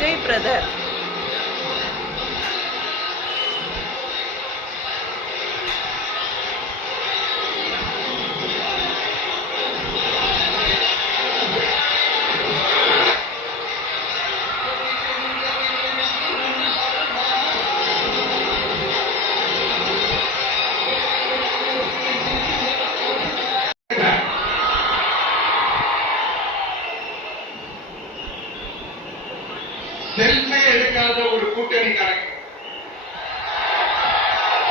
Vijay brother. Selfie எடுக்காத ஒரு கூட்டணி கணக்கு,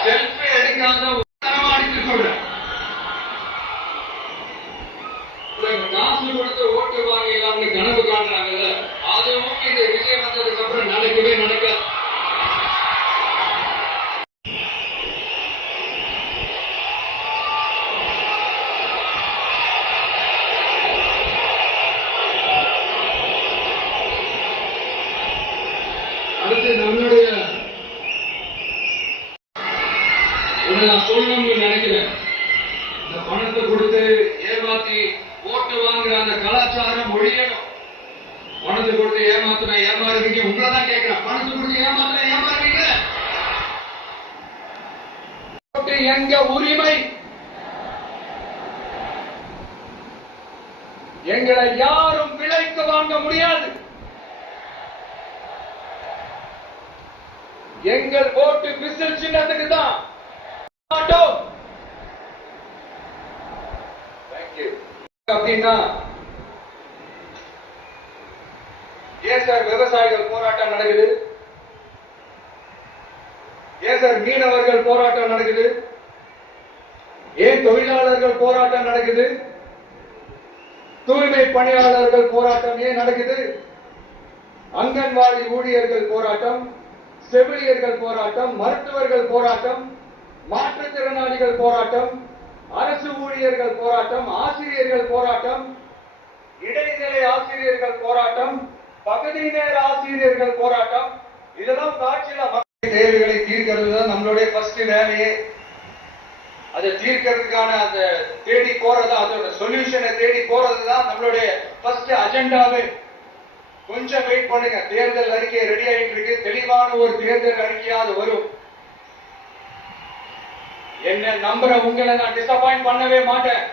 செல்ஃபி எடுக்காத ஒரு தரமாடிட்டு சொல்றேன். காசு கொடுத்து ஓட்டு வாங்கலாம்னு கனவு காண்றாங்கல்ல, அதுவும் இந்த விஜய் வந்ததுக்கு அப்புறம் நடக்கவே நடக்காது. அடுத்து நம்மளுடைய நான் சொல்லணும்னு நினைக்கிறேன், இந்த பணத்தை கொடுத்து ஏமாத்தி ஓட்டு வாங்குற அந்த கலாச்சாரம் ஒழியணும். பணத்தை கொடுத்து ஏமாத்துனா ஏமாறுவீங்க, உங்களை தான் கேட்கிறேன். பணத்தை கொடுத்து ஏமாத்துனா ஏமாறுவீங்க. ஓட்டு எங்க உரிமை, எங்களை யாரும் விலைக்கு வாங்க முடியாது. எங்கள் ஓட்டு விசில் சின்னத்துக்கு தான். அப்படின்னா ஏன் சார் விவசாயிகள் போராட்டம் நடக்குது, ஏன் சார் மீனவர்கள் போராட்டம் நடக்குது, ஏன் தொழிலாளர்கள் போராட்டம் நடக்குது, தூய்மை பணியாளர்கள் போராட்டம் ஏன் நடக்குது, அங்கன்வாடி ஊழியர்கள் போராட்டம், செவிலியர்கள் போராட்டம், மருத்துவர்கள் போராட்டம், மாற்றுத்திறனாளிகள் போராட்டம், அரசு ஊழியர்கள் போராட்டம், ஆசிரியர்கள் போராட்டம், இடைநிலை ஆசிரியர்கள் போராட்டம், பகுதி நேர ஆசிரியர்கள் போராட்டம். இதெல்லாம் காட்சியில் மக்கள் தேவைகளை தீர்க்கிறது தான் நம்மளுடைய ஃபர்ஸ்ட் வேலையே. அதை தீர்க்கிறதுக்கான அந்த தேடி போறது, அதோட சொல்யூஷனை தேடி போறது தான் நம்மளுடைய ஃபர்ஸ்ட் அஜெண்டாவே. கொஞ்சம் வெயிட் பண்ணுங்க, தேர்தல் அறிக்கை ரெடி ஆகிட்டு இருக்கு. தெளிவான ஒரு தேர்தல் அறிக்கையாவது வரும். என்ன நம்புற உங்களை நான் டிசப்பாயிண்ட் பண்ணவே மாட்டேன்.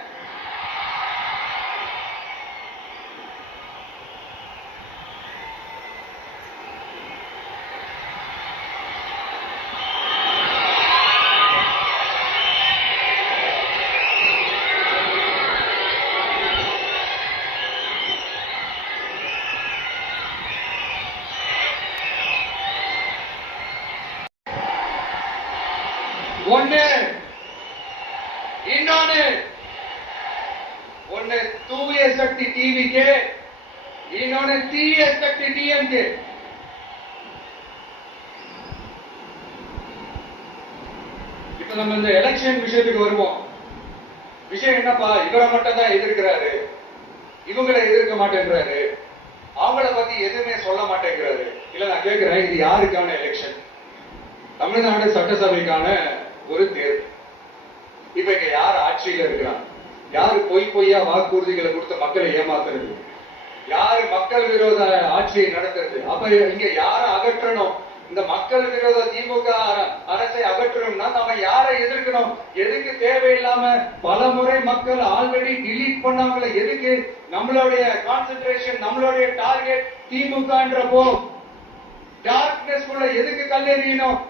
ஒன்னு இன்னொன்னு, ஒன்னு தூய சக்தி டிவிக்கு, இன்னொன்னு தீய சக்தி டிஎம்கே. இப்ப நம்ம இந்த எலெக்ஷன் விஷயத்துக்கு வருவோம். விஷயம் என்னப்பா, இவரை மட்டும் தான் எதிர்க்கிறாரு, இவங்களை எதிர்க்க மாட்டேங்கிறாரு, அவங்கள பத்தி எதுவுமே சொல்ல மாட்டேங்கிறாரு. இல்ல நான் கேட்கிறேன், இது யாருக்கான எலெக்ஷன்? தமிழ்நாடு சட்டசபைக்கான ஒரு தேர்வு. இப்ப இங்க யார் ஆட்சியில இருக்கிறாங்க? யாரு பொய்யா வாக்குறுதிகளை கொடுத்து மக்களை ஏமாத்துறது? யாரு மக்கள் விரோத ஆட்சியை நடத்துறது? அப்ப இங்க யார அகற்றணும்? இந்த மக்கள் விரோத திமுக அரசை அகற்றணும்னா நம்ம யாரை எதிர்க்கணும்? எதுக்கு தேவையில்லாம பல முறை மக்கள் ஆல்ரெடி டிலீட் பண்ணவங்களை எதுக்கு நம்மளுடைய கான்சென்ட்ரேஷன், நம்மளுடைய டார்கெட் திமுகன்றப்போ டார்க்னஸ் குள்ள எதுக்கு கல்லெறியணும்?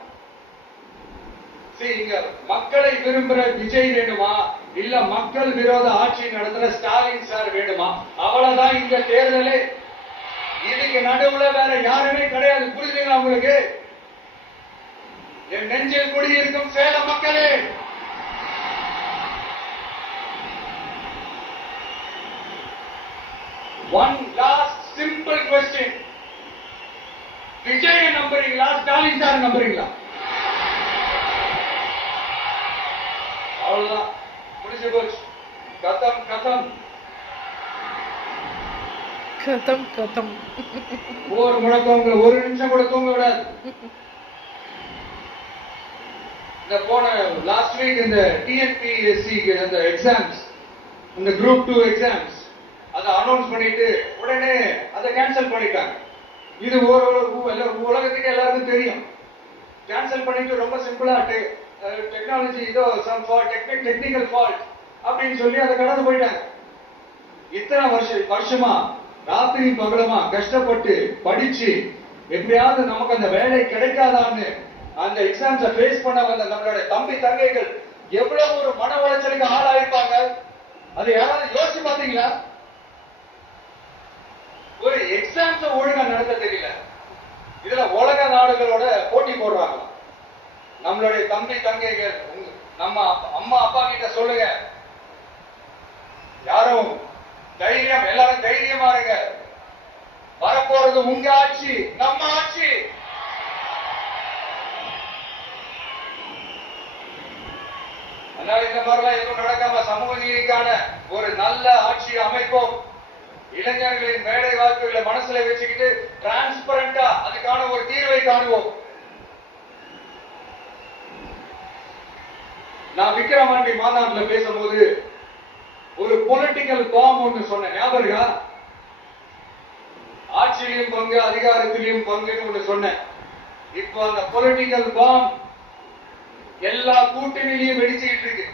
இங்க மக்களை விரும்புற விஜய் வேணுமா, இல்ல மக்கள் விரோத ஆட்சி நடத்துற ஸ்டாலின் சார் வேணுமா? அவ்வளவுதான் இந்த தேர்தலே. இதுக்கு நடுவுல வேற யாருமே கிடையாது. புரியுதுங்களா உங்களுக்கு? என் நெஞ்சில் குடியிருக்கும் சேலம் மக்களே, one last simple question, Vijay நம்புறீங்களா, ஸ்டாலின் சார் நம்புறீங்களா? அவ்வளவுதான், முடிஞ்சு போச்சு. கதம் கதம் கதம் கதம். ஒரு முழக்கம் ஒரு நிமிஷம் கூட தூங்க விடாது. இந்த போன லாஸ்ட் வீக் இந்த டிஎன்பிஎஸ்சி அந்த எக்ஸாம்ஸ், இந்த குரூப் 2 எக்ஸாம்ஸ் அதை அனௌன்ஸ் பண்ணிட்டு உடனே அதை கேன்சல் பண்ணிட்டாங்க. இது உலகத்துக்கு எல்லாருக்கும் தெரியும். கேன்சல் பண்ணிட்டு ரொம்ப சிம்பிளா டெக்னாலஜி இதோ டெக்னிக்கல் ஃபால்ட் அப்படின்னு சொல்லி அதை கடந்து போயிட்டாங்க. இத்தனை வருஷமா ராத்திரி பகலமா கஷ்டப்பட்டு படிச்சு எப்படியாவது நமக்கு அந்த வேலை கிடைக்காதான்னு அந்த எக்ஸாம்ஸை ஃபேஸ் பண்ண வந்த நம்மளுடைய தம்பி தங்கைகள் எவ்வளவு ஒரு மன உளைச்சலுக்கு ஆளாயிருப்பாங்க. அது யாராவது யோசிச்சு பாத்தீங்களா? ஒரு எக்ஸாம்ஸ் ஒழுங்கா நடத்த தெரியல, இதுல உலக நாடுகளோட போட்டி போடுறாங்க. நம்மளுடைய தம்பி தங்கைகள் நம்ம அம்மா அப்பா கிட்ட சொல்லுங்க, யாரும் தைரியம், எல்லாரும் தைரியமா இருங்க. வரப்போறது உங்க ஆட்சி, நம்ம ஆட்சி. அதனால இந்த மாதிரிலாம் எதுவும் நடக்காம சமூக நீதிக்கான ஒரு நல்ல ஆட்சி அமைப்போம். இளைஞர்களின் மேடை வாய்ப்புகளை மனசுல வச்சுக்கிட்டு டிரான்ஸ்பரண்டா அதுக்கான ஒரு தீர்வை காணுவோம். நான் விக்கிரவாண்டி மாநாட்டில் பேசும்போது ஒரு பொலிட்டிக்கல் பாம் ஒன்று சொன்ன ஞாபகம் இருக்கா? ஆட்சியிலும் பங்கு அதிகாரத்திலையும் பங்குன்னு ஒன்று சொன்னேன். இப்போ அந்த பொலிட்டிக்கல் பாம் எல்லா கூட்டணியிலையும் வெடிச்சுக்கிட்டு இருக்கு.